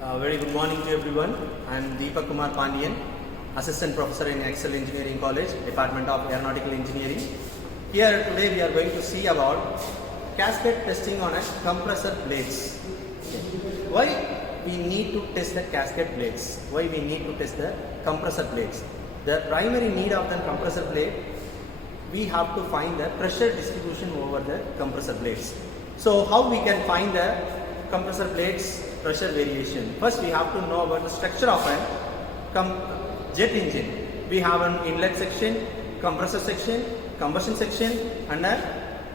Very good morning to everyone. I am Deepak Kumar Pandian, Assistant Professor in Excel Engineering College, Department of Aeronautical Engineering. Here today we are going to see about cascade testing on a compressor blades. Why we need to test the cascade blades? Why we need to test the compressor blades? The primary need of the compressor blade, we have to find the pressure distribution over the compressor blades. So how we can find the compressor blades pressure variation? First we have to know about the structure of a jet engine. We have an inlet section, compressor section, combustion section and an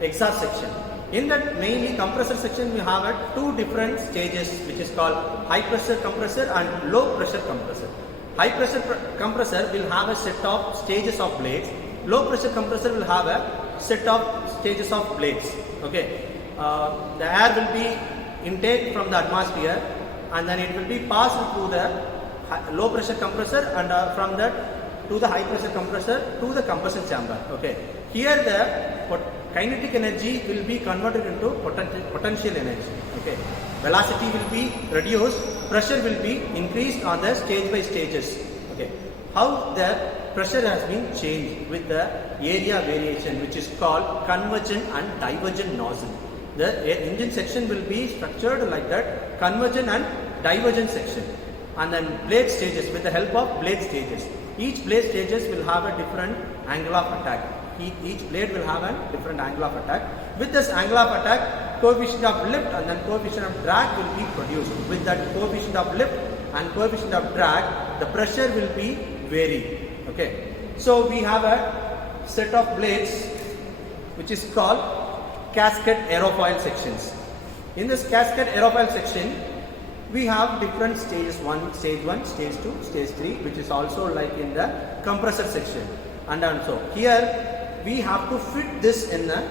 exhaust section. In that mainly compressor section we have two different stages which is called high pressure compressor and low pressure compressor. High pressure compressor will have a set of stages of blades. Low pressure compressor will have a set of stages of blades. Okay, the air will be intake from the atmosphere and then it will be passed through the low pressure compressor and from that to the high pressure compressor to the combustion chamber. Okay, here the kinetic energy will be converted into potential energy. Okay, velocity will be reduced, pressure will be increased on the stage by stages. Okay, how the pressure has been changed with the area variation which is called convergent and divergent nozzle. The engine section will be structured like that, convergent and divergent section, and then blade stages with the help of blade stages. Each blade stages will have a different angle of attack. Each blade will have a different angle of attack. With this angle of attack, coefficient of lift and then coefficient of drag will be produced. With that coefficient of lift and coefficient of drag, the pressure will be varied. Okay, so we have a set of blades which is called cascade aerofoil sections. In this cascade aerofoil section, we have different stages: stage 1, stage 2, stage 3, which is also like in the compressor section. And also here we have to fit this in the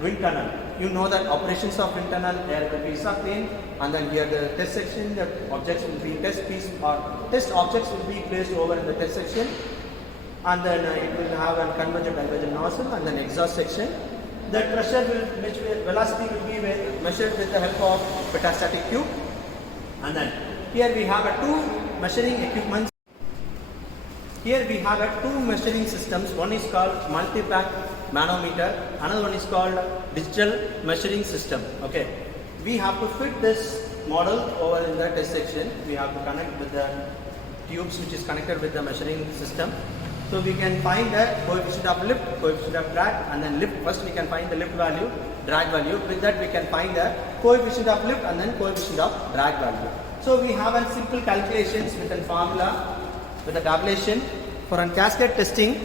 wind tunnel. You know that operations of wind tunnel, there will be sucked in, and then here the test section, the objects will be test objects will be placed over in the test section, and then it will have a convergent divergent nozzle and then exhaust section. The pressure velocity will be measured with the help of pentastatic tube, and then here we have two measuring equipments. Here we have two measuring systems. One is called multi-pack manometer, another one is called digital measuring system. Okay, we have to fit this model over in the test section. We have to connect with the tubes which is connected with the measuring system. So we can find the coefficient of lift, coefficient of drag, and then lift. First we can find the lift value, drag value. With that we can find the coefficient of lift and then coefficient of drag value. So we have a simple calculations with a formula, with a tabulation for a cascade testing.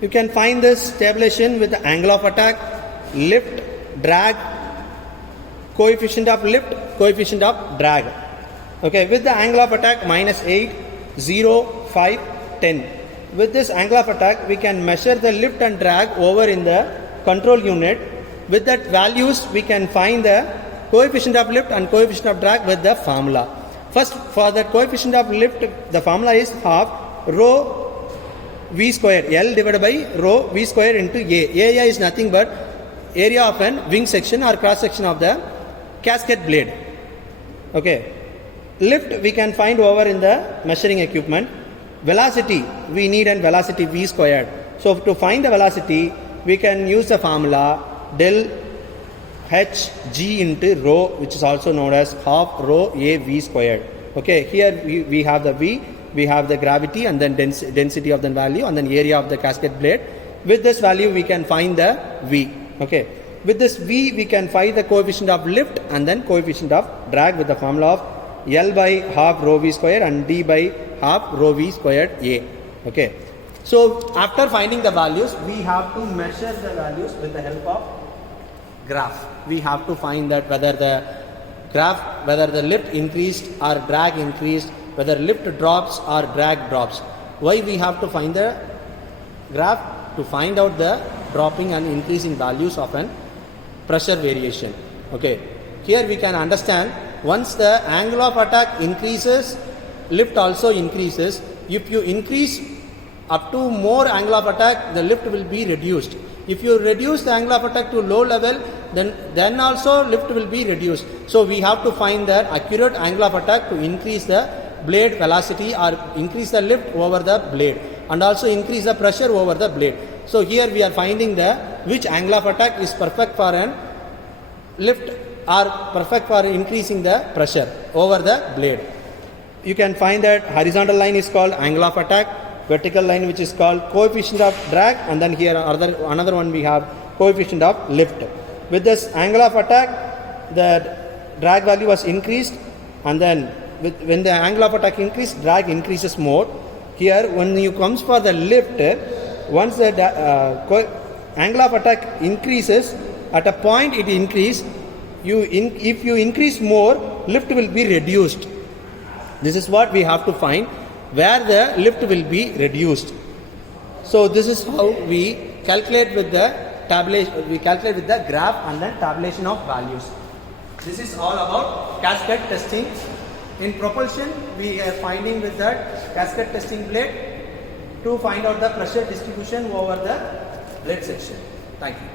You can find this tabulation with the angle of attack, lift, drag, coefficient of lift, coefficient of drag. Okay, with the angle of attack -8, 0, 5, 10. With this angle of attack, we can measure the lift and drag over in the control unit. With that values, we can find the coefficient of lift and coefficient of drag with the formula. First, for the coefficient of lift, the formula is half rho V square, L divided by rho V square into A. Area is nothing but area of an wing section or cross section of the cascade blade. Okay. Lift we can find over in the measuring equipment. Velocity, we need a velocity V squared. So to find the velocity, we can use the formula del H G into rho, which is also known as half rho A V squared. Okay, here we have the V, we have the gravity and then density of the value and then area of the cascade blade. With this value we can find the V. Okay, with this V we can find the coefficient of lift and then coefficient of drag with the formula of L by half rho V square and D by half rho V squared A. Okay, so after finding the values, we have to measure the values with the help of graph. We have to find that whether the graph, whether the lift increased or drag increased, whether lift drops or drag drops. Why we have to find the graph? To find out the dropping and increasing values of an pressure variation. Okay, here we can understand once the angle of attack increases, lift also increases. If you increase up to more angle of attack, the lift will be reduced. If you reduce the angle of attack to low level, then also lift will be reduced. So we have to find the accurate angle of attack to increase the blade velocity or increase the lift over the blade and also increase the pressure over the blade. So here we are finding the which angle of attack is perfect for an lift or perfect for increasing the pressure over the blade. You can find that horizontal line is called angle of attack, vertical line which is called coefficient of drag, and then here another one we have coefficient of lift. With this angle of attack, the drag value was increased, and then when the angle of attack increased, drag increases more. Here when you comes for the lift, once the angle of attack increases, at a point it increase, if you increase more, lift will be reduced. This is what we have to find, where the lift will be reduced. So this is how we calculate with the tabulation. We calculate with the graph and then tabulation of values. This is all about cascade testing. In propulsion, we are finding with that cascade testing blade to find out the pressure distribution over the blade section. Thank you.